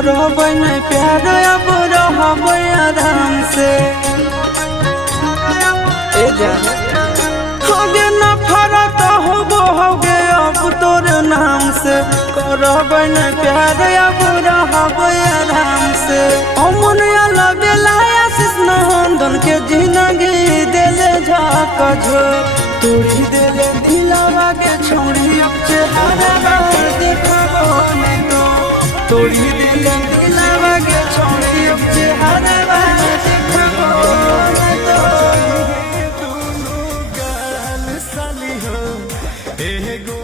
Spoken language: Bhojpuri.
करबै नहीं प्यार अब रहबै आराम से होगे न फरक होगे अब तोर नाम से करबै नहीं प्यार अब रहबै आराम से अमन अलग आशीष नंदन के जिंदगी दिले झाका झोर तोड़ी दिले दिलावा के छोड़ी अब चेहरा देखबो नहीं तो तोड़ी दिले दिलावा के छोड़ी अब चेहरा देखबो नहीं तो दोनों गाल साली हो एगो।